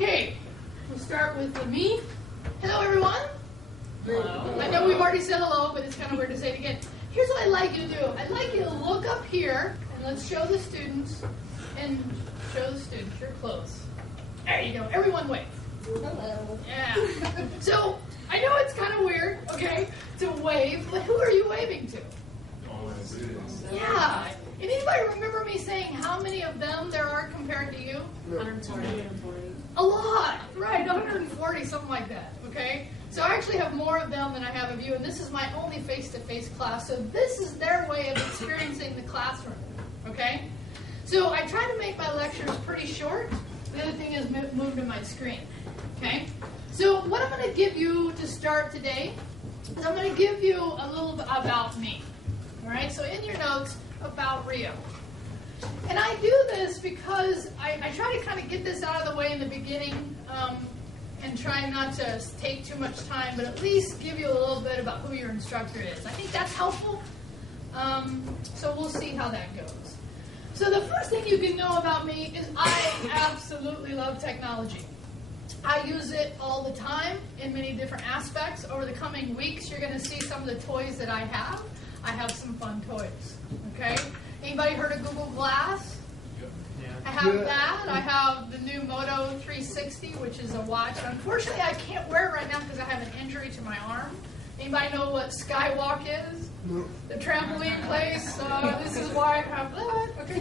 Okay, we'll start with me. Hello, everyone. Hello. I know we've already said hello, but it's kind of weird to say it again. Here's what I'd like you to do. I'd like you to look up here, and let's show the students, you're close. There you go. Everyone wave. Hello. Yeah. So, I know it's kind of weird, okay, to wave, but who are you waving to? All my students. Yeah. And anybody remember me saying how many of them there are compared to you? 140. A lot, right, 140, something like that, okay? So I actually have more of them than I have of you, and this is my only face-to-face class, so this is their way of experiencing the classroom, okay? So I try to make my lectures pretty short. The other thing is move to my screen, okay? So what I'm going to give you to start today is I'm going to give you a little bit about me, all right? So in your notes, about Rio. And I do this because I try to kind of get this out of the way in the beginning and try not to take too much time, but at least give you a little bit about who your instructor is. I think that's helpful, so we'll see how that goes. So the first thing you can know about me is I absolutely love technology. I use it all the time in many different aspects. Over the coming weeks, you're going to see some of the toys that I have. I have some fun toys, okay? Anybody heard of Google Glass? Yep. Yeah. I have that. I have the new Moto 360, which is a watch. Unfortunately, I can't wear it right now because I have an injury to my arm. Anybody know what Skywalk is? No. The trampoline place. This is why I have that. Okay.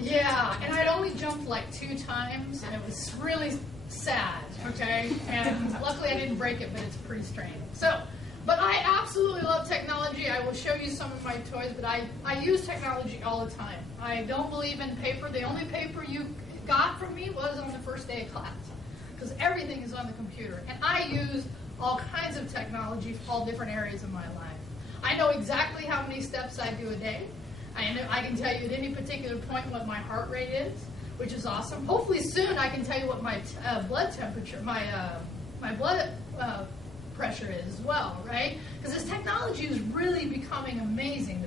Yeah, and I'd only jumped like 2 times, and it was really sad, okay? And luckily I didn't break it, but it's pretty strange. So, but I absolutely love technology. I will show you some of my toys, but I use technology all the time. I don't believe in paper. The only paper you got from me was on the first day of class, because everything is on the computer. And I use all kinds of technology for all different areas of my life. I know exactly how many steps I do a day. I can tell you at any particular point what my heart rate is, which is awesome. Hopefully soon I can tell you what my blood temperature, my blood pressure is as well, right? Because this technology is really becoming amazing.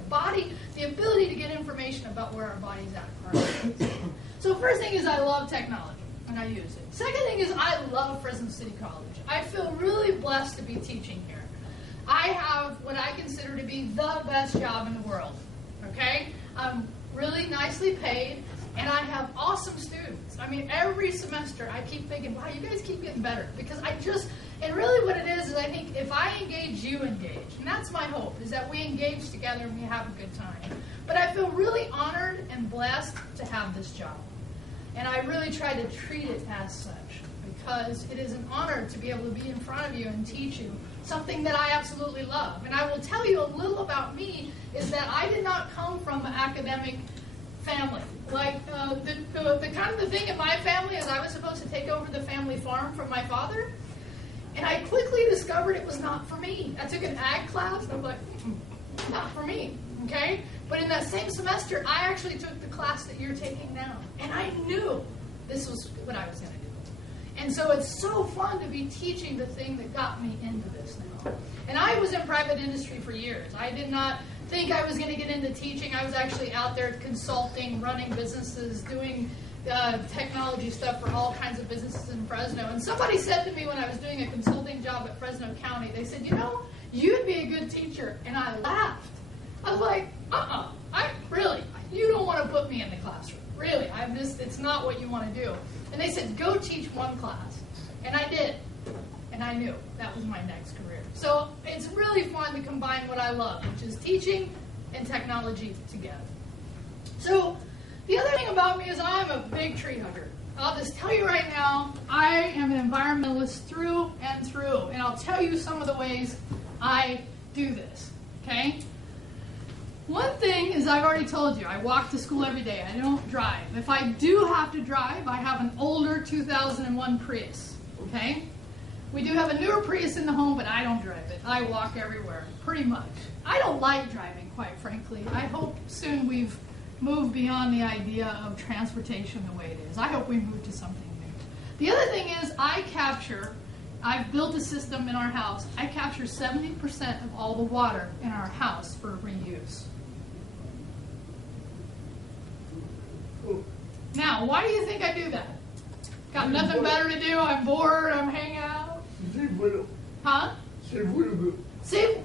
The ability to get information about where our body's at. So first thing is I love technology, and I use it. Second thing is I love Fresno City College. I feel really blessed to be teaching here. I have what I consider to be the best job in the world, okay? I'm really nicely paid, and I have awesome students. I mean, every semester I keep thinking, wow, you guys keep getting better. Because and really what it is I think if I engage, you engage. And that's my hope, is that we engage together and we have a good time. But I feel really honored and blessed to have this job. And I really try to treat it as such, because it is an honor to be able to be in front of you and teach you something that I absolutely love. And I will tell you a little about me, is that I did not come from an academic family. Like, the kind of the thing in my family is I was supposed to take over the family farm from my father, and I quickly discovered it was not for me. I took an ag class, and I was like, not for me, okay? But in that same semester, I actually took the class that you're taking now, and I knew this was what I was going to do. And so it's so fun to be teaching the thing that got me into this now. And I was in private industry for years. I did not think I was going to get into teaching. I was actually out there consulting, running businesses, doing technology stuff for all kinds of businesses in Fresno. And somebody said to me when I was doing a consulting job at Fresno County, they said, you know, you'd be a good teacher. And I laughed. I was like, really, you don't want to put me in the classroom. Really, it's not what you want to do. And they said, go teach one class. And I did. And I knew that was my next career. So it's really fun to combine what I love, which is teaching and technology together. So the other thing about me is I'm a big tree hugger. I'll just tell you right now, I am an environmentalist through and through. And I'll tell you some of the ways I do this, okay? One thing is I've already told you, I walk to school every day. I don't drive. If I do have to drive, I have an older 2001 Prius, okay? We do have a newer Prius in the home, but I don't drive it. I walk everywhere, pretty much. I don't like driving, quite frankly. I hope soon we've moved beyond the idea of transportation the way it is. I hope we move to something new. The other thing is I've built a system in our house. I capture 70% of all the water in our house for reuse. Now, why do you think I do that? Got nothing better to do. I'm bored. I'm hanging out. Huh? See,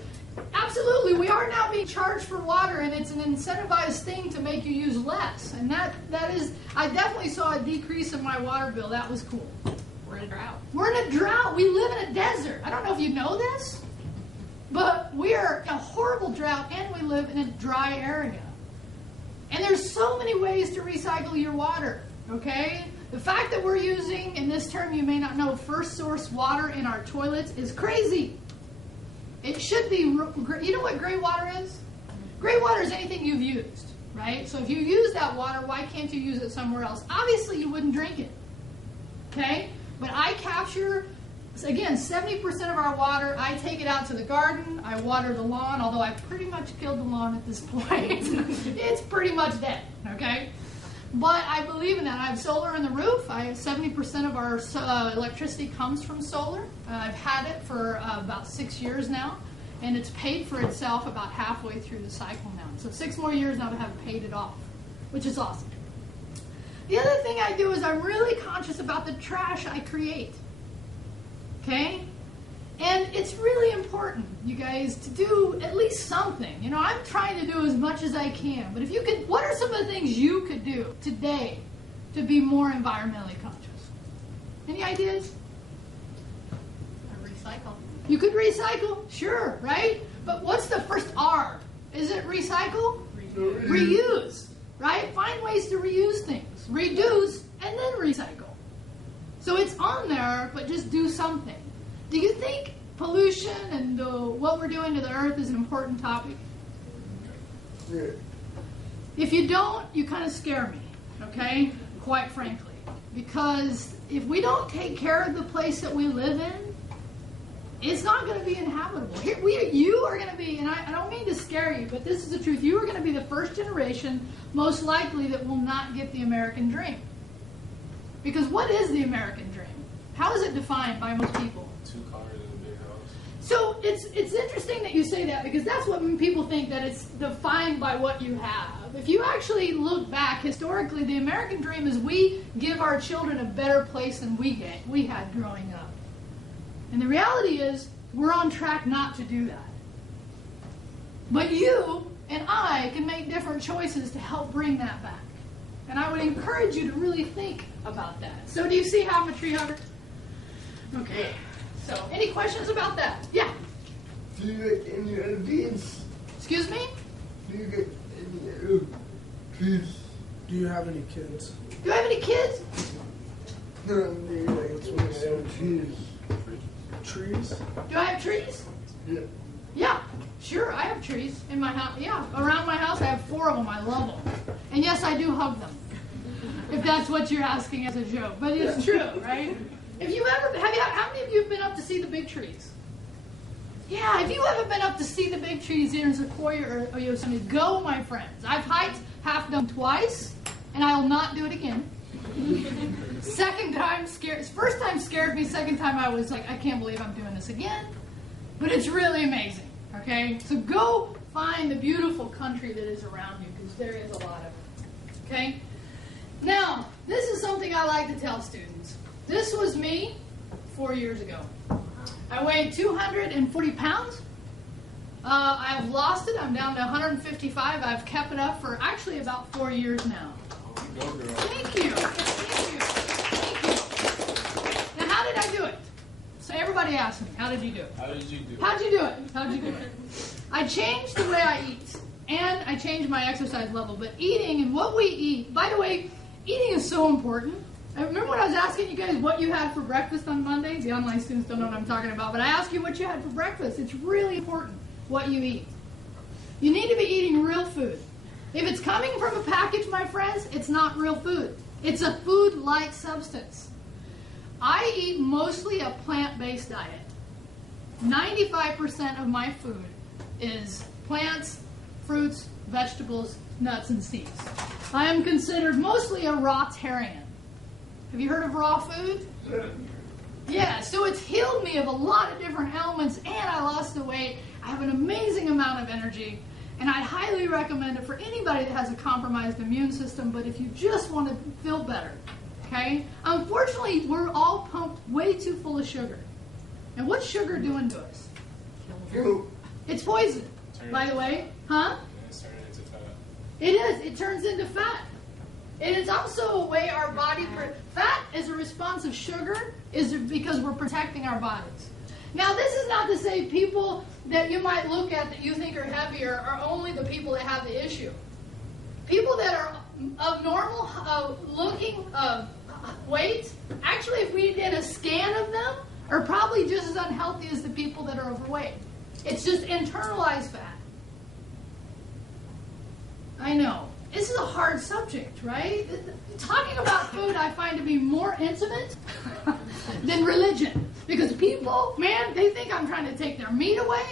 absolutely. We are now being charged for water, and it's an incentivized thing to make you use less. And that is, I definitely saw a decrease in my water bill. That was cool. We're in a drought. We're in a drought. We live in a desert. I don't know if you know this, but we are in a horrible drought, and we live in a dry area. And there's so many ways to recycle your water, okay? The fact that we're using, in this term you may not know, first source water in our toilets is crazy. It should be, you know what gray water is? Gray water is anything you've used, right? So if you use that water, why can't you use it somewhere else? Obviously you wouldn't drink it, okay? But I capture, again, 70% of our water. I take it out to the garden. I water the lawn, although I've pretty much killed the lawn at this point. It's pretty much dead, okay? But I believe in that. I have solar on the roof. 70% of our electricity comes from solar. I've had it for about 6 years now, and it's paid for itself about halfway through the cycle now. So 6 more years now to have paid it off, which is awesome. The other thing I do is I'm really conscious about the trash I create. Okay? And it's really important, you guys, to do at least something. You know, I'm trying to do as much as I can. But if you could, what are some of the things you could do today to be more environmentally conscious? Any ideas? Recycle. You could recycle, sure, right? But what's the first R? Is it recycle? Reuse, right? Find ways to reuse things. Reduce and then recycle. So it's on there, but just do something. Do you think pollution and what we're doing to the earth is an important topic? Yeah. If you don't, you kind of scare me, okay? Quite frankly. Because if we don't take care of the place that we live in, it's not going to be inhabitable. You are going to be, and I don't mean to scare you, but this is the truth. You are going to be the first generation, most likely, that will not get the American dream. Because what is the American dream? How is it defined by most people? 2 cars in a big house. So it's interesting that you say that, because that's what people think, that it's defined by what you have. If you actually look back historically, the American dream is we give our children a better place than we had growing up. And the reality is we're on track not to do that. But you and I can make different choices to help bring that back. And I would encourage you to really think about that. So do you see how I'm a tree hugger? Okay. So any questions about that? Yeah. Do you get any other kids? Excuse me? Do you get any other kids? Do you have any kids? Do I have any kids? No, that's what I said. Kids. Trees? Do I have trees? Yeah. Yeah. Sure, I have trees in my house. Yeah, around my house I have 4 of them. I love them. And yes, I do hug them. If that's what you're asking as a joke. But it's true, right? If you ever, how many of you have been up to see the big trees? Yeah, if you haven't been up to see the big trees here in Sequoia or Yosemite, go, my friends. I've hiked Half Dome twice, and I will not do it again. Second time scared. First time scared me. Second time I was like, I can't believe I'm doing this again. But it's really amazing. Okay, so go find the beautiful country that is around you, because there is a lot of it. Okay. Now, this is something I like to tell students. This was me 4 years ago. I weighed 240 pounds. I've lost it. I'm down to 155. I've kept it up for actually about 4 years now. Go, girl. Thank you. Thank you. Thank you. Now, how did I do it? So everybody asks me, how did you do it? How did you do it? How'd you do it? How'd you do it? I changed the way I eat, and I changed my exercise level. But eating and what we eat, by the way, eating is so important. I remember when I was asking you guys what you had for breakfast on Monday? The online students don't know what I'm talking about, but I asked you what you had for breakfast. It's really important what you eat. You need to be eating real food. If it's coming from a package, my friends, it's not real food. It's a food-like substance. I eat mostly a plant-based diet. 95% of my food is plants, fruits, vegetables, nuts, and seeds. I am considered mostly a raw-tarian. Have you heard of raw food? Yeah, so it's healed me of a lot of different ailments, and I lost the weight. I have an amazing amount of energy, and I highly recommend it for anybody that has a compromised immune system. But if you just want to feel better, Okay? Unfortunately, we're all pumped way too full of sugar. And what's sugar doing to us? It's poison, by the way. Huh? It's turning into fat. It is. It turns into fat. It is also a way our body... Fat is a response of sugar is because we're protecting our bodies. Now, this is not to say people that you might look at that you think are heavier are only the people that have the issue. People that are of normal looking weight, actually, if we did a scan of them, are probably just as unhealthy as the people that are overweight. It's just internalized fat. I know. This is a hard subject, right? Talking about food I find to be more intimate than religion. Because people, man, they think I'm trying to take their meat away,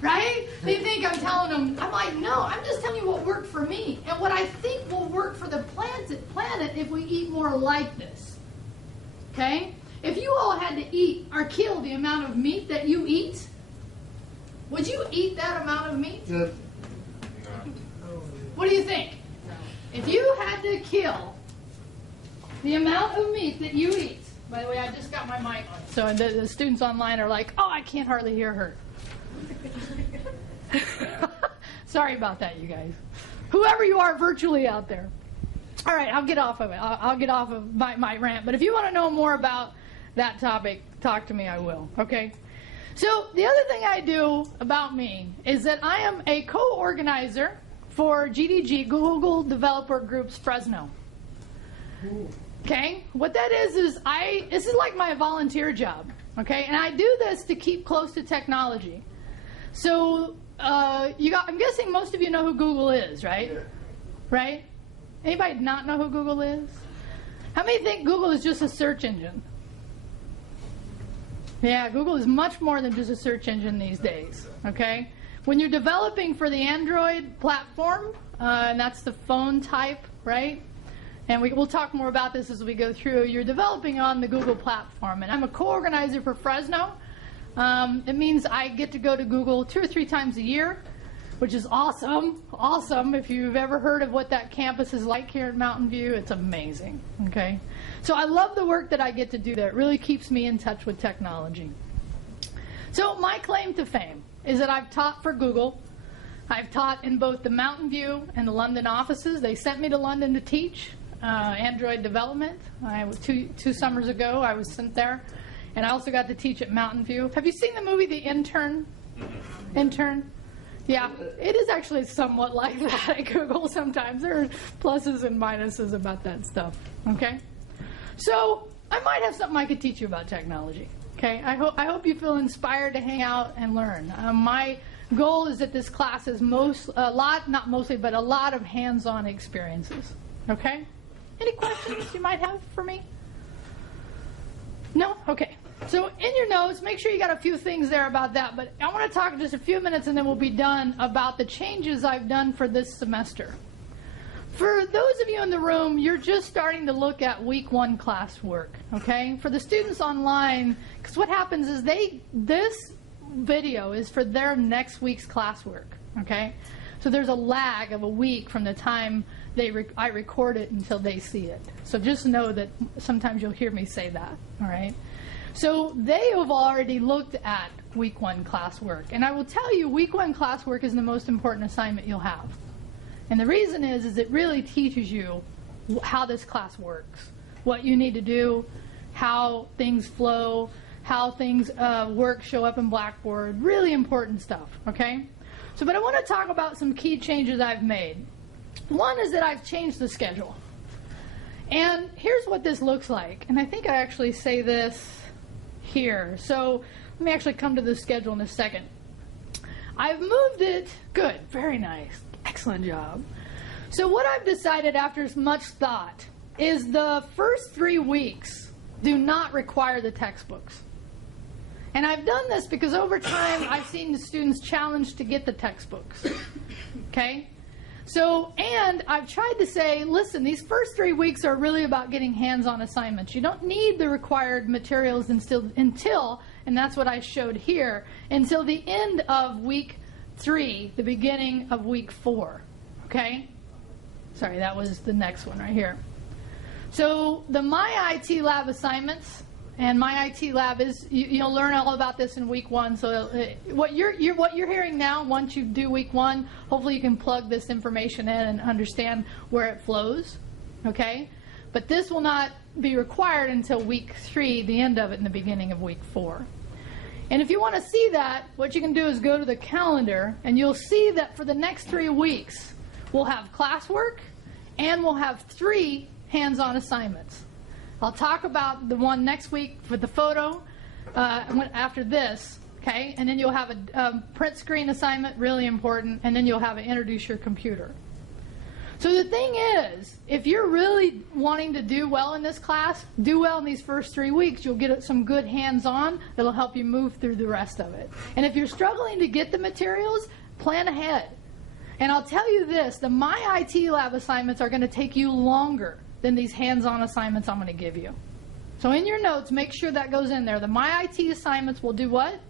right? They think I'm telling them, I'm like, no, I'm just telling you what worked for me. And what I think will work for the planet if we eat more like this. Okay? If you all had to eat or kill the amount of meat that you eat, would you eat that amount of meat? Yeah. What do you think? If you had to kill the amount of meat that you eat, by the way, I just got my mic on, so the students online are like, oh, I can't hardly hear her. Sorry about that, you guys. Whoever you are virtually out there. All right, I'll get off of it. I'll get off of my rant. But if you want to know more about that topic, talk to me, I will. Okay? So the other thing I do about me is that I am a co-organizer for GDG, Google Developer Groups Fresno. Okay? What that is this is like my volunteer job. Okay? And I do this to keep close to technology. So I'm guessing most of you know who Google is, right? Yeah. Right? Anybody not know who Google is? How many think Google is just a search engine? Yeah, Google is much more than just a search engine these days. Okay? When you're developing for the Android platform, and that's the phone type, right? And we'll talk more about this as we go through. You're developing on the Google platform. And I'm a co-organizer for Fresno. It means I get to go to Google 2 or 3 times a year, which is awesome. Awesome. If you've ever heard of what that campus is like here at Mountain View, it's amazing. Okay? So I love the work that I get to do there. It really keeps me in touch with technology. So my claim to fame is that I've taught for Google. I've taught in both the Mountain View and the London offices. They sent me to London to teach Android development. Two summers ago, I was sent there. And I also got to teach at Mountain View. Have you seen the movie The Intern? Intern? Yeah, it is actually somewhat like that at Google sometimes. There are pluses and minuses about that stuff. Okay? So I might have something I could teach you about technology. Okay, I hope you feel inspired to hang out and learn. My goal is that this class is a lot of hands-on experiences. Okay? Any questions you might have for me? No? Okay. So in your notes, make sure you got a few things there about that. But I want to talk just a few minutes and then we'll be done about the changes I've done for this semester. For those of you in the room, you're just starting to look at week 1 classwork, okay? For the students online, because what happens is this video is for their next week's classwork, okay? So there's a lag of a week from the time I record it until they see it. So just know that sometimes you'll hear me say that, all right? So they have already looked at week 1 classwork. And I will tell you, week 1 classwork is the most important assignment you'll have. And the reason is it really teaches you how this class works, what you need to do, how things flow, how things show up in Blackboard, really important stuff, okay? So, but I want to talk about some key changes I've made. One is that I've changed the schedule. And here's what this looks like. And I think I actually say this here. So let me actually come to the schedule in a second. I've moved it. Good. Very nice. Excellent job. So what I've decided after much thought is the first 3 weeks do not require the textbooks. And I've done this because over time I've seen the students challenged to get the textbooks. Okay? So, and I've tried to say, listen, these first 3 weeks are really about getting hands-on assignments. You don't need the required materials until, and that's what I showed here, until the end of week 3, the beginning of week 4. Okay? Sorry, that was the next one right here. So the Myit Lab Assignments, and Myit Lab is, you'll learn all about this in week 1. So what you're hearing now, once you do week 1, hopefully you can plug this information in and understand where it flows, okay? But this will not be required until week 3, the end of it, in the beginning of week 4. And if you want to see that, what you can do is go to the calendar, and you'll see that for the next 3 weeks, we'll have classwork, and we'll have 3 hands-on assignments. I'll talk about the one next week for the photo after this, okay? And then you'll have a print screen assignment, really important, and then you'll have an introduce your computer. So the thing is, if you're really wanting to do well in this class, do well in these first 3 weeks, you'll get some good hands-on that'll help you move through the rest of it. And if you're struggling to get the materials, plan ahead. And I'll tell you this, the Myit Lab assignments are going to take you longer than these hands-on assignments I'm going to give you. So in your notes, make sure that goes in there. The Myit assignments will do what?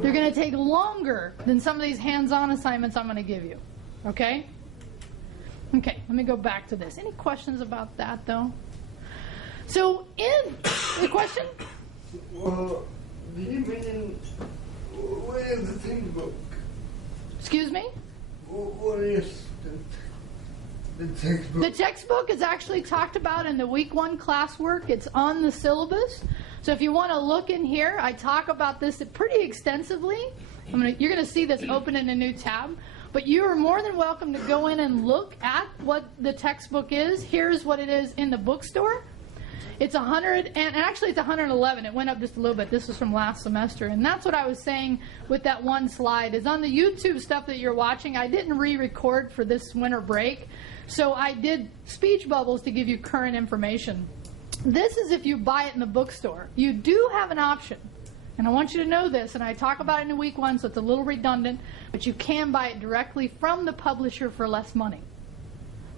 They're going to take longer than some of these hands-on assignments I'm going to give you. Okay? Okay, let me go back to this. Any questions about that, though? So the question? Well, do you mean, what is the textbook? Excuse me? What is the textbook? The textbook is actually talked about in the week 1 classwork. It's on the syllabus. So if you want to look in here, I talk about this pretty extensively. You're going to see this open in a new tab. But you are more than welcome to go in and look at what the textbook is. Here's what it is in the bookstore. It's 100, and actually it's 111. It went up just a little bit. This was from last semester. And that's what I was saying with that one slide, is on the YouTube stuff that you're watching, I didn't re-record for this winter break. So I did speech bubbles to give you current information. This is if you buy it in the bookstore. You do have an option. And I want you to know this, and I talk about it in week 1, so it's a little redundant, but you can buy it directly from the publisher for less money.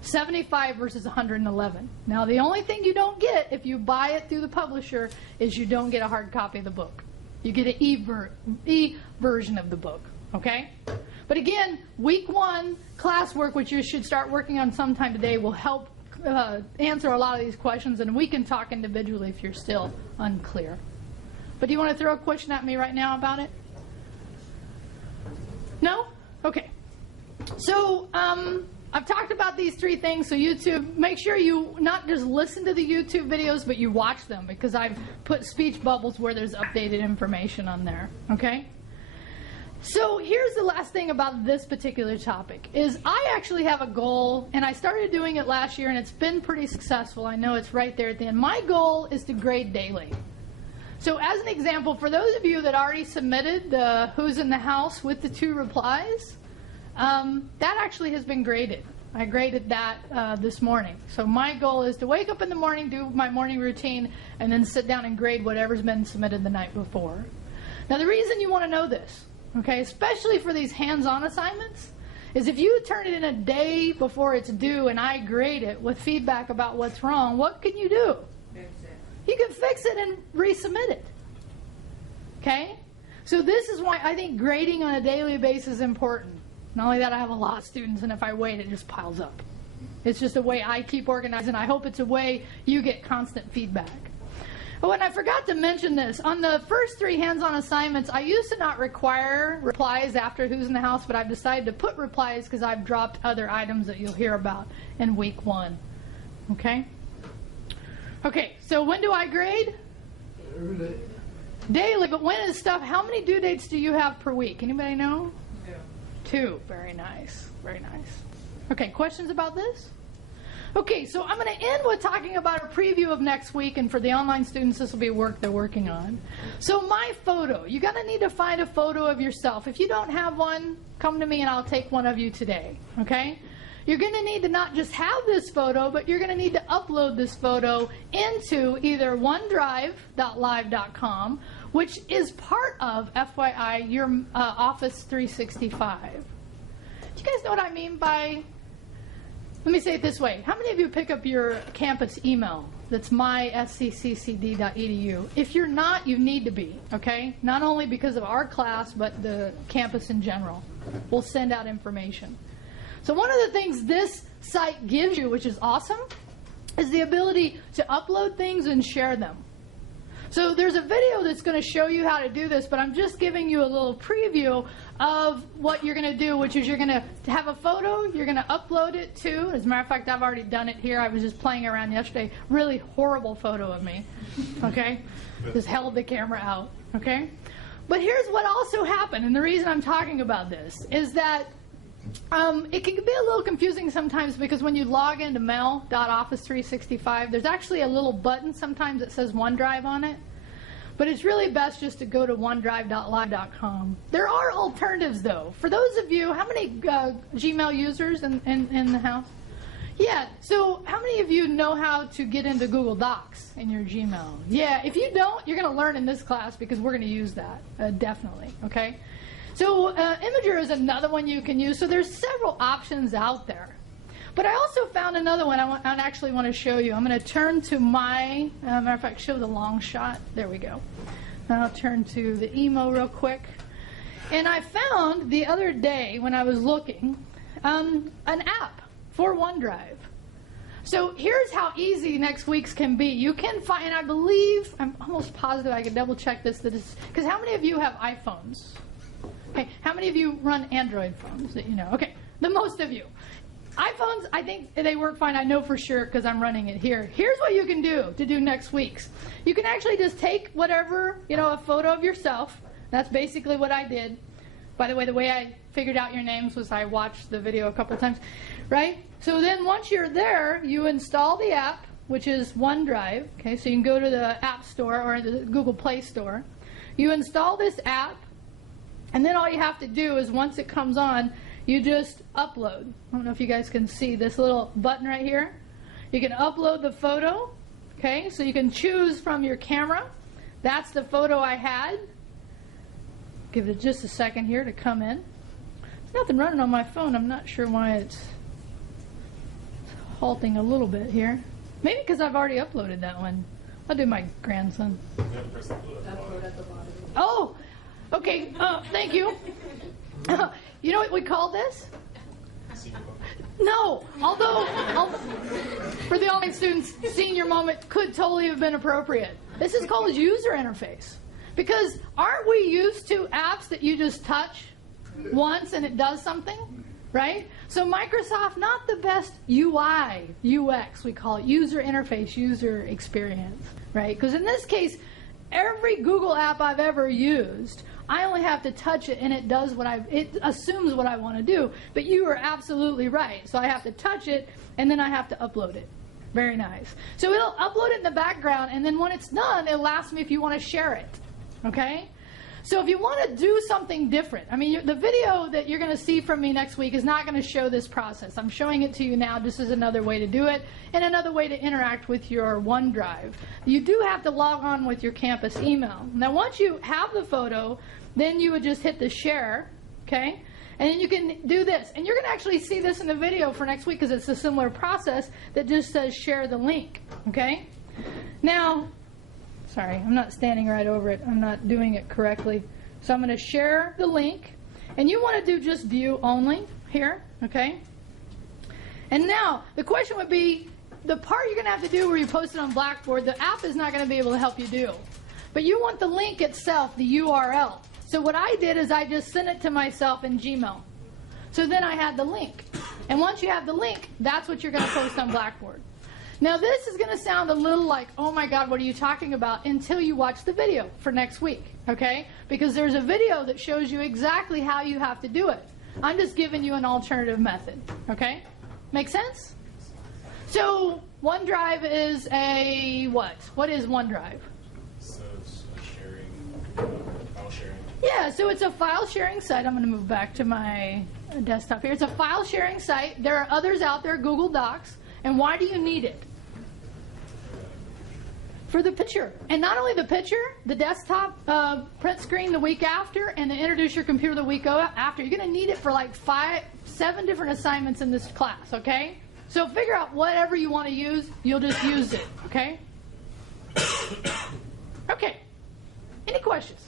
75 versus 111. Now, the only thing you don't get if you buy it through the publisher is you don't get a hard copy of the book. You get an e-version of the book, okay? But again, week 1 classwork, which you should start working on sometime today, will help answer a lot of these questions, and we can talk individually if you're still unclear. But do you want to throw a question at me right now about it? No? Okay. So I've talked about these 3 things. So YouTube, make sure you not just listen to the YouTube videos, but you watch them, because I've put speech bubbles where there's updated information on there. Okay? So here's the last thing about this particular topic, is I actually have a goal, and I started doing it last year, and it's been pretty successful. I know it's right there at the end. My goal is to grade daily. So as an example, for those of you that already submitted the Who's in the House with the 2 replies, that actually has been graded. I graded that this morning. So my goal is to wake up in the morning, do my morning routine, and then sit down and grade whatever's been submitted the night before. Now the reason you want to know this, okay, especially for these hands-on assignments, is if you turn it in a day before it's due and I grade it with feedback about what's wrong, what can you do? You can fix it and resubmit it. Okay? So this is why I think grading on a daily basis is important. Not only that, I have a lot of students, and if I wait, it just piles up. It's just a way I keep organized, and I hope it's a way you get constant feedback. Oh, and I forgot to mention this. On the first 3 hands-on assignments, I used to not require replies after Who's in the House, but I've decided to put replies because I've dropped other items that you'll hear about in week 1. Okay? Okay, so when do I grade? Every day. Daily, but when is stuff, how many due dates do you have per week? Anybody know? 2. Very nice. Very nice. Okay, questions about this? Okay, so I'm going to end with talking about a preview of next week, and for the online students, this will be work they're working on. So my photo, you're going to need to find a photo of yourself. If you don't have one, come to me and I'll take one of you today, okay? You're going to need to not just have this photo, but you're going to need to upload this photo into either OneDrive.live.com, which is part of, FYI, your Office 365. Do you guys know what I mean by, let me say it this way. How many of you pick up your campus email that's myscccd.edu? If you're not, you need to be, okay? Not only because of our class, but the campus in general. We'll send out information. So one of the things this site gives you, which is awesome, is the ability to upload things and share them. So there's a video that's going to show you how to do this, but I'm just giving you a little preview of what you're going to do, which is you're going to have a photo, you're going to upload it to, as a matter of fact, I've already done it here. I was just playing around yesterday. Really horrible photo of me, okay? Just held the camera out, okay? But here's what also happened, and the reason I'm talking about this is that it can be a little confusing sometimes because when you log into mail.office 365, there's actually a little button sometimes that says OneDrive on it. But it's really best just to go to onedrive.live.com. There are alternatives, though. For those of you, how many Gmail users in the house? Yeah, so how many of you know how to get into Google Docs in your Gmail? Yeah, if you don't, you're going to learn in this class because we're going to use that, definitely, okay? So Imager is another one you can use. So there's several options out there. But I also found another one I actually want to show you. I'm going to turn to my, matter of fact, show the long shot. There we go. I'll turn to the emo real quick. And I found the other day when I was looking an app for OneDrive. So here's how easy next week's can be. You can find, and I believe, I'm almost positive I can double check this, because how many of you have iPhones? Okay, how many of you run Android phones that you know? Okay, the most of you. iPhones, I think they work fine. I know for sure because I'm running it here. Here's what you can do to do next week's. You can actually just take whatever, a photo of yourself. That's basically what I did. By the way I figured out your names was I watched the video a couple times, right? So then once you're there, you install the app, which is OneDrive. Okay, so you can go to the App Store or the Google Play Store. You install this app, and then all you have to do is once it comes on, you just upload. I don't know if you guys can see this little button right here. You can upload the photo. Okay, so you can choose from your camera. That's the photo I had. Give it just a second here to come in. There's nothing running on my phone. I'm not sure why it's halting a little bit here. Maybe because I've already uploaded that one. I'll do my grandson. Upload at the bottom. Oh, okay. Thank you. You know what we call this? No, although for the online students, senior moment could totally have been appropriate. This is called user interface. Because aren't we used to apps that you just touch once and it does something, right? So Microsoft, not the best UI, UX, we call it user interface, user experience, right? Because in this case, every Google app I've ever used, I only have to touch it and it does it assumes what I want to do. But you are absolutely right. So I have to touch it and then I have to upload it. Very nice. So it'll upload it in the background, and then when it's done, it'll ask me if you want to share it. Okay? So if you want to do something different, I mean, the video that you're going to see from me next week is not going to show this process. I'm showing it to you now. This is another way to do it and another way to interact with your OneDrive. You do have to log on with your campus email. Now, once you have the photo, then you would just hit the share, okay? And then you can do this. And you're going to actually see this in the video for next week because it's a similar process that just says share the link, okay? Now, sorry, I'm not standing right over it. I'm not doing it correctly. So I'm going to share the link. And you want to do just view only here, okay? And now, the question would be, the part you're going to have to do where you post it on Blackboard, the app is not going to be able to help you do. But you want the link itself, the URL. So what I did is I just sent it to myself in Gmail. So then I had the link. And once you have the link, that's what you're going to post on Blackboard. Now this is going to sound a little like, oh my God, what are you talking about, until you watch the video for next week, okay? Because there's a video that shows you exactly how you have to do it. I'm just giving you an alternative method, okay? Make sense? So OneDrive is a what? What is OneDrive? So it's file sharing. Yeah, so it's a file sharing site. I'm going to move back to my desktop here. It's a file sharing site. There are others out there, Google Docs. And why do you need it? For the picture. And not only the picture, the desktop print screen the week after, and the introduce your computer the week after. You're going to need it for like 7 different assignments in this class, okay? So figure out whatever you want to use. You'll just use it, okay? Okay. Any questions?